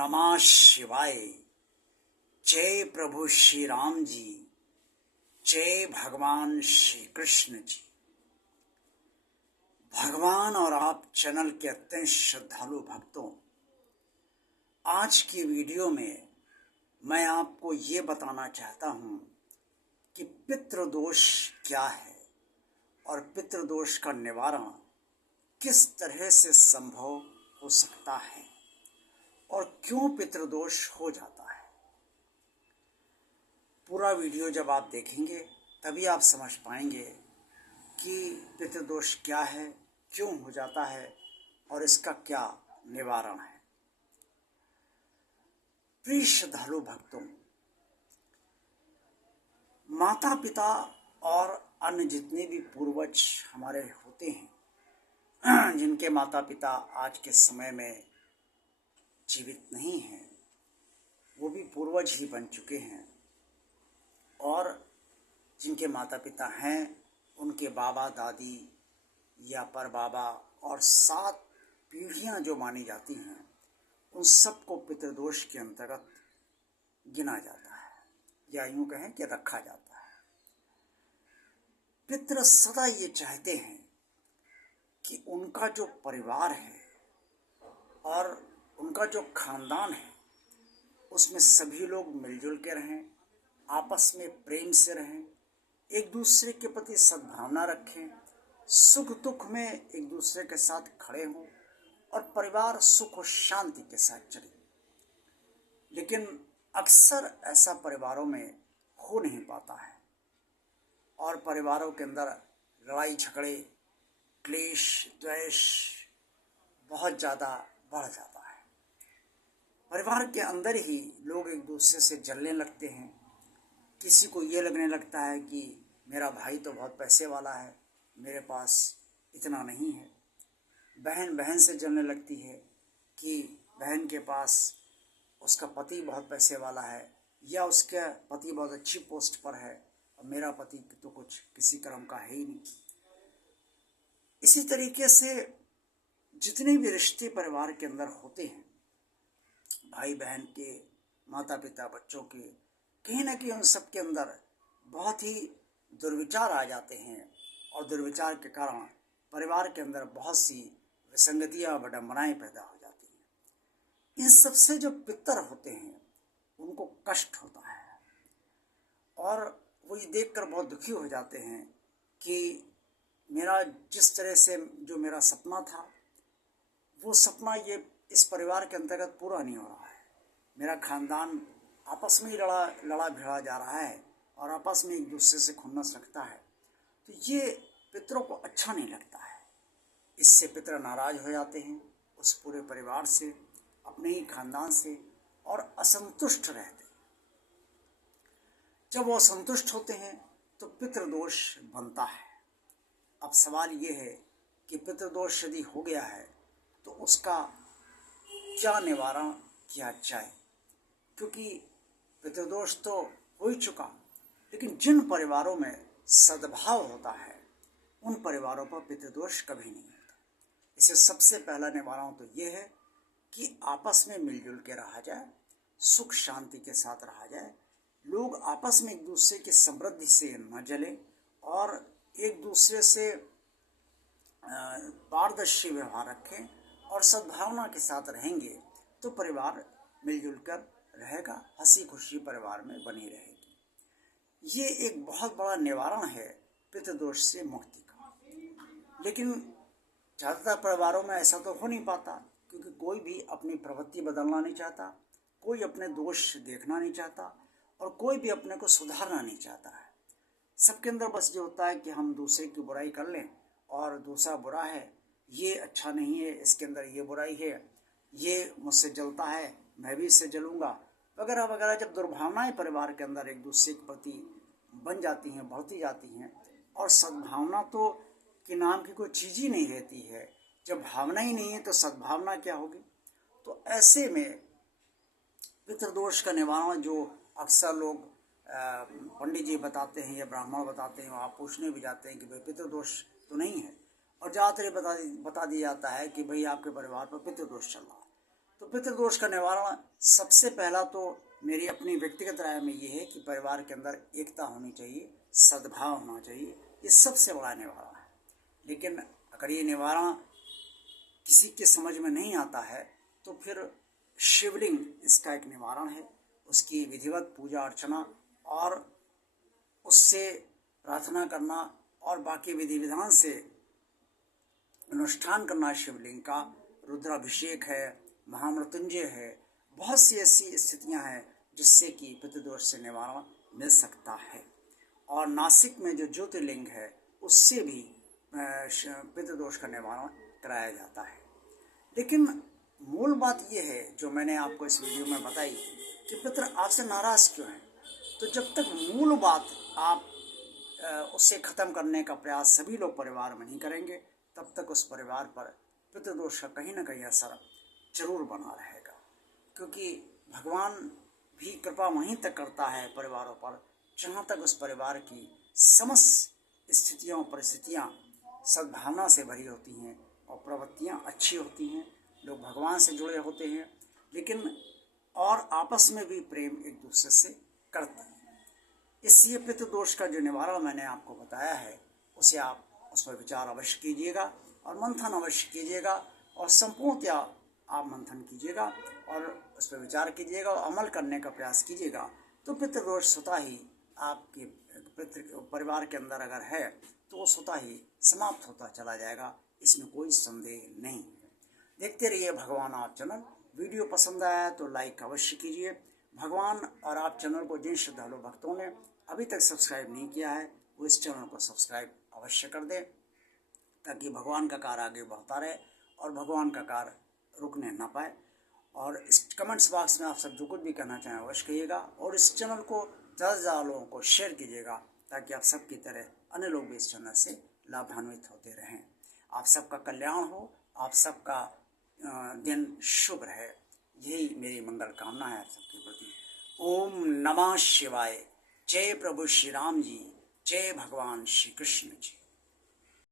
नमः शिवाय। जय प्रभु श्री राम जी, जय भगवान श्री कृष्ण जी। भगवान और आप चैनल के अत्यंत श्रद्धालु भक्तों, आज की वीडियो में मैं आपको ये बताना चाहता हूँ कि पितृदोष क्या है और पितृदोष का निवारण किस तरह से संभव हो सकता है और क्यों पितृदोष हो जाता है। पूरा वीडियो जब आप देखेंगे तभी आप समझ पाएंगे कि पितृदोष क्या है, क्यों हो जाता है और इसका क्या निवारण है। प्रिय श्रद्धालु भक्तों, माता पिता और अन्य जितने भी पूर्वज हमारे होते हैं, जिनके माता पिता आज के समय में जीवित नहीं हैं, वो भी पूर्वज ही बन चुके हैं, और जिनके माता पिता हैं उनके बाबा दादी या परबाबा और 7 पीढ़ियां जो मानी जाती हैं, उन सबको पितृदोष के अंतर्गत गिना जाता है या यूं कहें कि रखा जाता है। पितृ सदा ये चाहते हैं कि उनका जो परिवार है और उनका जो खानदान है उसमें सभी लोग मिलजुल के रहें, आपस में प्रेम से रहें, एक दूसरे के प्रति सद्भावना रखें, सुख दुख में एक दूसरे के साथ खड़े हों और परिवार सुख और शांति के साथ चले। लेकिन अक्सर ऐसा परिवारों में हो नहीं पाता है और परिवारों के अंदर लड़ाई झगड़े, क्लेश, द्वेष बहुत ज़्यादा बढ़ जाता है। परिवार के अंदर ही लोग एक दूसरे से जलने लगते हैं। किसी को ये लगने लगता है कि मेरा भाई तो बहुत पैसे वाला है, मेरे पास इतना नहीं है। बहन बहन से जलने लगती है कि बहन के पास उसका पति बहुत पैसे वाला है या उसका पति बहुत अच्छी पोस्ट पर है और मेरा पति तो कुछ किसी कर्म का है ही नहीं। इसी तरीके से जितने भी रिश्ते परिवार के अंदर होते हैं, भाई बहन के, माता पिता बच्चों के, कहीं ना कहीं उन सब के अंदर बहुत ही दुर्विचार आ जाते हैं और दुर्विचार के कारण परिवार के अंदर बहुत सी विसंगतियाँ, विडंबनाएं पैदा हो जाती हैं। इन सब से जो पितर होते हैं उनको कष्ट होता है और वो ये देखकर बहुत दुखी हो जाते हैं कि मेरा जिस तरह से जो मेरा सपना था वो सपना ये इस परिवार के अंतर्गत पूरा नहीं हो रहा है। मेरा खानदान आपस में ही लड़ा भिड़ा जा रहा है और आपस में एक दूसरे से खुन्नस रखता है, तो ये पितरों को अच्छा नहीं लगता है। इससे पितर नाराज हो जाते हैं उस पूरे परिवार से, अपने ही खानदान से, और असंतुष्ट रहते हैं। जब वो असंतुष्ट होते हैं तो पितृदोष बनता है। अब सवाल ये है कि पितृदोष यदि हो गया है तो उसका क्या निवारण किया जाए, क्योंकि पितृदोष तो हो ही चुका, लेकिन जिन परिवारों में सद्भाव होता है उन परिवारों पर पितृदोष कभी नहीं होता। इसे सबसे पहला निवारण तो ये है कि आपस में मिलजुल के रहा जाए, सुख शांति के साथ रहा जाए, लोग आपस में एक दूसरे की समृद्धि से न जलें और एक दूसरे से पारदर्शी व्यवहार रखें और सद्भावना के साथ रहेंगे तो परिवार मिलजुल कर रहेगा, हंसी खुशी परिवार में बनी रहेगी। ये एक बहुत बड़ा निवारण है पितृदोष से मुक्ति का। लेकिन ज़्यादातर परिवारों में ऐसा तो हो नहीं पाता, क्योंकि कोई भी अपनी प्रवृत्ति बदलना नहीं चाहता, कोई अपने दोष देखना नहीं चाहता और कोई भी अपने को सुधारना नहीं चाहता है। सबके अंदर बस ये होता है कि हम दूसरे की बुराई कर लें और दूसरा बुरा है, ये अच्छा नहीं है, इसके अंदर ये बुराई है, ये मुझसे जलता है, मैं भी इससे जलूँगा, वगैरह वगैरह। जब दुर्भावनाएं परिवार के अंदर एक दूसरे के प्रति बन जाती हैं, बढ़ती जाती हैं, और सद्भावना तो के नाम की कोई चीज़ ही नहीं रहती है। जब भावना ही नहीं है तो सद्भावना क्या होगी। तो ऐसे में पितृदोष का निवारण जो अक्सर लोग पंडित जी बताते हैं या ब्राह्मण बताते हैं, आप पूछने भी जाते हैं कि भाई पितृदोष तो नहीं है, और ज़्यादातर बता दिया जाता है कि भाई आपके परिवार पर पितृदोष चल रहा है। तो पितृदोष का निवारण सबसे पहला तो मेरी अपनी व्यक्तिगत राय में ये है कि परिवार के अंदर एकता होनी चाहिए, सद्भाव होना चाहिए। ये सबसे बड़ा निवारण है। लेकिन अगर ये निवारण किसी के समझ में नहीं आता है तो फिर शिवलिंग इसका एक निवारण है। उसकी विधिवत पूजा अर्चना और उससे प्रार्थना करना और बाकी विधि विधान से अनुष्ठान करना शिवलिंग का, रुद्राभिषेक है, महामृत्युंजय है, बहुत सी ऐसी स्थितियां हैं जिससे कि पितृदोष से निवारण मिल सकता है। और नासिक में जो ज्योतिर्लिंग है उससे भी पितृदोष का निवारण कराया जाता है। लेकिन मूल बात यह है जो मैंने आपको इस वीडियो में बताई कि पितृ आपसे नाराज क्यों है। तो जब तक मूल बात आप उसे ख़त्म करने का प्रयास सभी लोग परिवार में नहीं करेंगे तब तक उस परिवार पर पितृदोष का कहीं ना कहीं असर जरूर बना रहेगा। क्योंकि भगवान भी कृपा वहीं तक करता है परिवारों पर जहाँ तक उस परिवार की समस्त स्थितियाँ परिस्थितियाँ सद्भावना से भरी होती हैं और प्रवृत्तियाँ अच्छी होती हैं, लोग भगवान से जुड़े होते हैं, लेकिन और आपस में भी प्रेम एक दूसरे से करते हैं। इसलिए पितृदोष का जो निवारण मैंने आपको बताया है उसे आप उस पर विचार अवश्य कीजिएगा और मंथन अवश्य कीजिएगा और संपूर्णतया आप मंथन कीजिएगा और उस पर विचार कीजिएगा और अमल करने का प्रयास कीजिएगा। तो पितृदोष स्वतः ही आपके परिवार के अंदर अगर है तो वो स्वतः ही समाप्त होता चला जाएगा, इसमें कोई संदेह नहीं। देखते रहिए भगवान आप चैनल। वीडियो पसंद आया तो लाइक अवश्य कीजिए। भगवान और आप चैनल को जिन श्रद्धालु भक्तों ने अभी तक सब्सक्राइब नहीं किया है वो इस चैनल को सब्सक्राइब अवश्य कर दें ताकि भगवान का कार्य आगे बढ़ता रहे और भगवान का कार्य रुकने ना पाए। और इस कमेंट्स बॉक्स में आप सब जो कुछ भी कहना चाहें अवश्य कहिएगा और इस चैनल को ज़्यादा से ज़्यादा लोगों को शेयर कीजिएगा ताकि आप सबकी तरह अन्य लोग भी इस चैनल से लाभान्वित होते रहें। आप सबका कल्याण हो, आप सबका दिन शुभ रहे, यही मेरी मंगल कामना है आप सबके प्रति। ओम नमः शिवाय। जय प्रभु श्री राम जी, जय भगवान श्री कृष्ण जी।